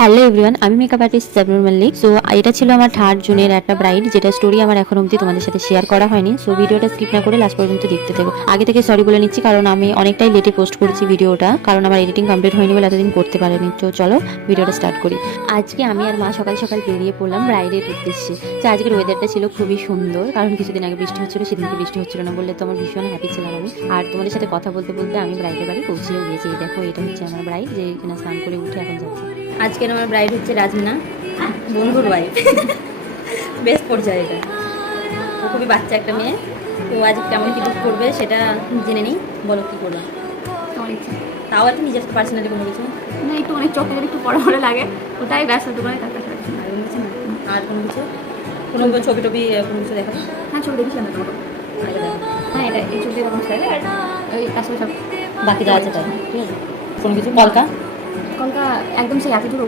Hello everyone, আমি makeup artist Sabnur Mallik. So এটা ছিল আমার 3rd জুনের একটা ব্রাইড, যেটা স্টোরি আমার এখন অবধি তোমাদের সাথে শেয়ার করা হয়নি। সো ভিডিওটা স্কিপ না করে লাস্ট পর্যন্ত দেখতে থাকো। আগে থেকে সরি বলে নিচ্ছি, কারণ আমি অনেকটাই লেটে পোস্ট করেছি ভিডিওটা, কারণ আমার এডিটিং কমপ্লিট হয়নি বলে এতদিন করতে পারিনি। তো চলো ভিডিওটা স্টার্ট করি। আজকে আমি আর মা সকাল সকাল বেরিয়ে পড়লাম ব্রাইডের উদ্দেশ্যে। তো আজকের ওয়েদারটা ছিল খুবই সুন্দর, কারণ কিছুদিন আগে বৃষ্টি হচ্ছিল, সেদিনকে বৃষ্টি হচ্ছিল না বললে তো আমার ভীষণ হ্যাপি ছিলাম আমি। আর তোমাদের সাথে কথা বলতে বলতে আমি ব্রাইডের বাড়ি পৌঁছেও গিয়েছি। এই দেখো, এটা হচ্ছে আমার ব্রাইড, যে এখানে স্নান করে উঠে এখন যাচ্ছে। আজকের আমার ব্রাইড হচ্ছে রাজমিনা, বন্ধুর ওয়াইফ। বেস্ট পর্যায়ে এটা, ও খুবই বাচ্চা একটা মেয়ে। তো আজ কেমন কি লুক করবে সেটা জেনে নিই। বলো কি করবে? আমার ইচ্ছা তাও আর কি নিজের পার্সোনালি কোনো কিছু না, একটু অনেক চোখে একটু পড়া পড়ে লাগে, ওটাই ব্যস্ত দোকানে টাকা ছাড়ছি। আর কোনো কিছু না? আর কোনো কিছু, কোনো ছবি টবি কোনো কিছু দেখাবে? হ্যাঁ, ছবি দেখেছিলাম না তোমার। আগে দেখো, হ্যাঁ, এটা এই ছবি দিয়ে স্টাইলে আর ওই আসলে সব বাকি যা আছে তাই। ঠিক আছে, কোনো কিছু কলকা কলকা একদম সেই আছে ওগুলো